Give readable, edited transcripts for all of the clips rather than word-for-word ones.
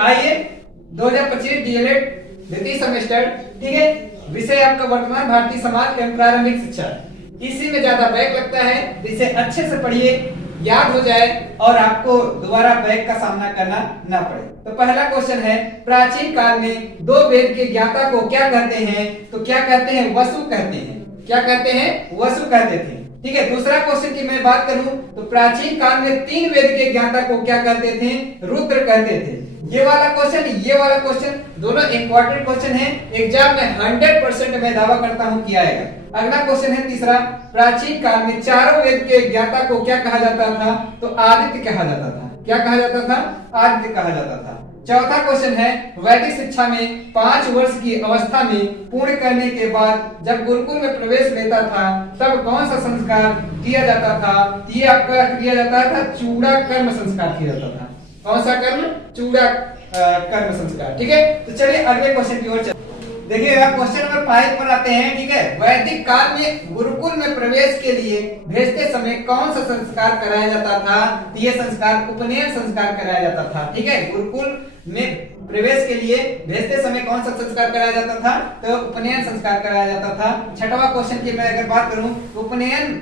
आइए 2025 डीएलएड द्वितीय सेमेस्टर, ठीक है, विषय आपका वर्तमान भारतीय समाज एवं प्रारंभिक शिक्षा। इसी में ज्यादा बैक लगता है, इसे अच्छे से पढ़िए, याद हो जाए और आपको दोबारा बैक का सामना करना ना पड़े। तो पहला क्वेश्चन है, प्राचीन काल में दो वेद के ज्ञाता को क्या कहते हैं? तो क्या कहते हैं? वसु कहते हैं। क्या कहते हैं? वसु कहते थे, ठीक है। दूसरा क्वेश्चन की मैं बात करूं तो प्राचीन काल में तीन वेद के ज्ञाता को क्या कहते थे? रुद्र कहते थे। ये वाला क्वेश्चन दोनों इंपॉर्टेंट क्वेश्चन है, एग्जाम में 100% मैं दावा करता हूं कि आएगा। अगला क्वेश्चन है तीसरा, प्राचीन काल में चारों वेद के ज्ञाता को क्या कहा जाता था? तो आदित्य कहा जाता था। क्या कहा जाता था? आदित्य कहा जाता था। चौथा क्वेश्चन है, वैदिक शिक्षा में 5 वर्ष की अवस्था में पूर्ण करने के बाद जब गुरुकुल में प्रवेश लेता था तब कौन सा संस्कार किया जाता था? ये आपका किया जाता था चूड़ा कर्म संस्कार किया जाता था। कौन सा कर्म? चूड़ा कर्म संस्कार, ठीक है। तो चलिए अगले क्वेश्चन की ओर चलते। देखिएगा क्वेश्चन नंबर 5 पर आते हैं, ठीक है। वैदिक काल में गुरुकुल में प्रवेश के लिए भेजते समय कौन सा संस्कार कराया जाता था? ये संस्कार उपनयन संस्कार कराया जाता था, ठीक है। गुरुकुल में प्रवेश के लिए भेजते समय कौन सा संस्कार कराया जाता था? तो उपनयन संस्कार कराया जाता था। छठवां क्वेश्चन की मैं अगर बात करूं, उपनयन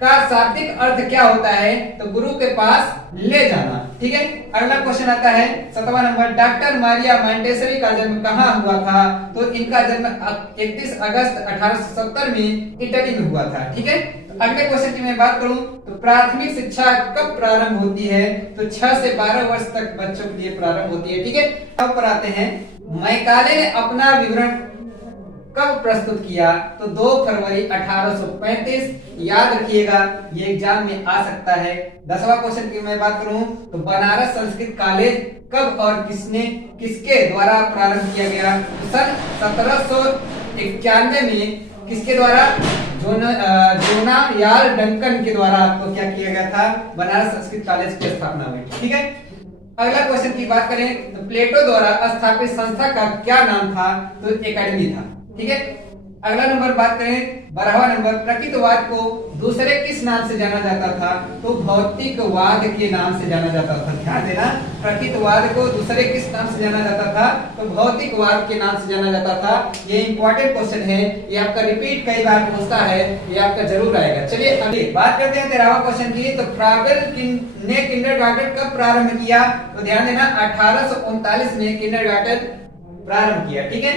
का शाब्दिक अर्थ क्या होता है? तो गुरु के पास ले जाना, ठीक है। अगला क्वेश्चन आता है 7वां नंबर, डॉक्टर मारिया मॉन्टेसरी का जन्म कहाँ हुआ था? तो इनका जन्म 31 अगस्त 1870 में इटली में हुआ था, ठीक है। तो अगले क्वेश्चन की मैं बात करूं तो प्राथमिक शिक्षा कब प्रारंभ होती है? तो 6 से 12 वर्ष तक बच्चों के लिए प्रारंभ होती है, ठीक है। अब पर आते हैं, मैकाले ने अपना विवरण कब प्रस्तुत किया? तो 2 फरवरी 1835। याद रखिएगा, ये एग्जाम में आ सकता है। 10वां क्वेश्चन की मैं बात करूं तो बनारस संस्कृत कॉलेज कब और किसके द्वारा प्रारंभ किया गया? तो सन 1791 में किसके द्वारा? जोना याल डंकन के द्वारा आपको क्या किया गया था? बनारस संस्कृत कॉलेज की स्थापना हुई, ठीक है। अगला क्वेश्चन की बात करें तो प्लेटो द्वारा स्थापित संस्था का क्या नाम था? तो एकेडमी था, ठीक है। अगला नंबर बात करें 12वां नंबर, प्रकृतिवाद को दूसरे किस नाम से जाना जाता था? तो भौतिकवाद के नाम से जाना जाता था। ध्यान देना, प्रकृतिवाद को दूसरे किस नाम से जाना जाता था? तो भौतिकवाद के नाम से जाना जाता था। ये इंपॉर्टेंट क्वेश्चन है, ये आपका रिपीट कई बार पूछता है, ये आपका जरूर आएगा। चलिए अगली बात करते हैं 13वां क्वेश्चन की। तो फ्राबेल ने किंडरगार्टन कब प्रारंभ किया? तो ध्यान देना, 1839 में किंडरगार्टन प्रारंभ किया, ठीक है।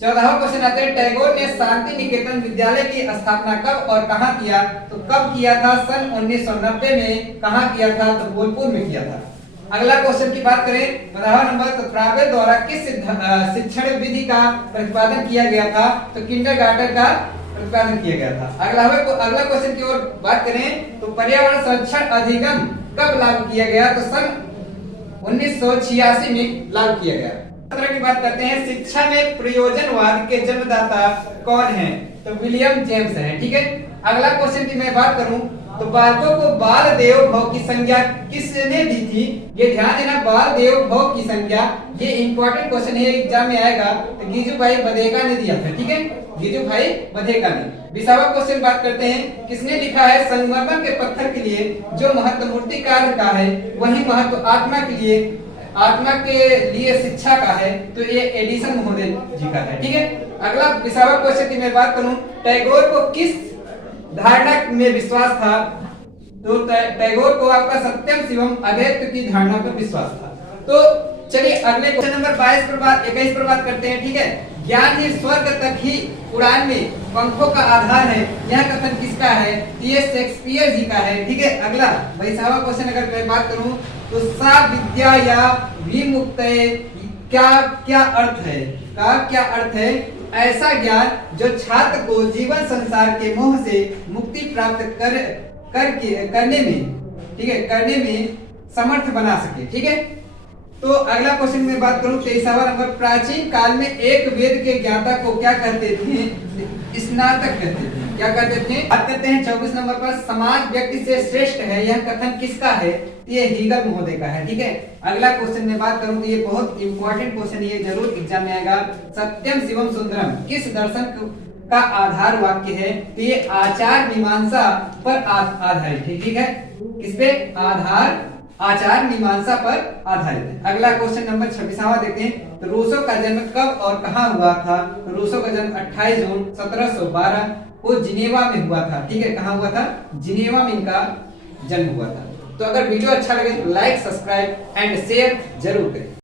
14वां क्वेश्चन आता है, टैगोर ने शांति निकेतन विद्यालय की स्थापना कब और कहां किया? तो कब किया था? सन 1990 में। कहां किया था? तो बोलपुर में किया था। अगला क्वेश्चन की बात करें 15वां नंबर, तो फ्राबेल द्वारा किस शिक्षण विधि का प्रतिपादन किया गया था? तो किंडरगार्टन का प्रतिपादन किया गया था। अगला क्वेश्चन की ओर बात करें तो पर्यावरण संरक्षण अधिनियम कब लागू किया गया? तो सन 1986 में लागू किया गया। की बात करते हैं, शिक्षा में प्रयोजनवाद के जन्मदाता कौन है? तो विलियम जेम्स हैं, ठीक है। अगला क्वेश्चन की मैं बात करूं तो बालकों को बाल देव भव की संज्ञा किसने दी थी? ये ध्यान देना, बाल देव भव की संज्ञा, ये इंपॉर्टेंट क्वेश्चन है, एग्जाम में आएगा। तो गीजूभाई बधेका ने दिया था, ठीक है, गीजूभाई बधेका ने। 20वां क्वेश्चन बात करते हैं, किसने लिखा है, संगमरमर के पत्थर के लिए जो महत्व मूर्तिकार का है वही महत्व आत्मा के लिए शिक्षा का है? तो ये एडिसन महोदय जी का है, ठीक है। अगला 20वां क्वेश्चन की मैं बात करूं, टैगोर को किस धारणा में विश्वास था? तो टैगोर को आपका सत्यम शिवम अद्वैत की धारणा पर विश्वास था। तो चलिए अगले क्वेश्चन नंबर 21 पर बात करते हैं, ठीक है। ज्ञान ही स्वर्ग तक ही उड़ान में पंखों का आधार है, यह कथन किसका है? ये शेक्सपियर जी का है, ठीक है। अगला 22वां क्वेश्चन अगर मैं बात करूं तो सा विद्या या विमुक्त क्या अर्थ है? का क्या अर्थ है? ऐसा ज्ञान जो छात्र को जीवन संसार के मोह से मुक्ति प्राप्त करने में, ठीक है, करने में समर्थ बना सके, ठीक है। तो अगला क्वेश्चन में बात करूं 23वां नंबर, प्राचीन काल में एक वेद के ज्ञाता को क्या कहते थे? स्नातक कहते थे। क्या कहते थे? बात करते हैं 24 नंबर पर, समाज व्यक्ति से श्रेष्ठ है, यह कथन किसका है? ये हीगल महोदय का है, ठीक है। अगला क्वेश्चन में बात करूं तो ये बहुत इंपॉर्टेंट क्वेश्चन, ये जरूर एग्जाम में आएगा। सत्यम शिवम सुंदरम किस दर्शन का आधार वाक्य है? तो ये आचार मीमांसा पर आधारित है, ठीक है। किस पे? आधार आचार मीमांसा पर आधारित है। अगला क्वेश्चन नंबर 26वां देखते हैं। तो रूसो का जन्म कब और कहाँ हुआ था? रूसो का जन्म 28 जून 1712 को जिनेवा में हुआ था। ठीक है, कहाँ हुआ था? जिनेवा में इनका जन्म हुआ था। तो अगर वीडियो अच्छा लगे तो लाइक, सब्सक्राइब एंड शेयर जरूर करें।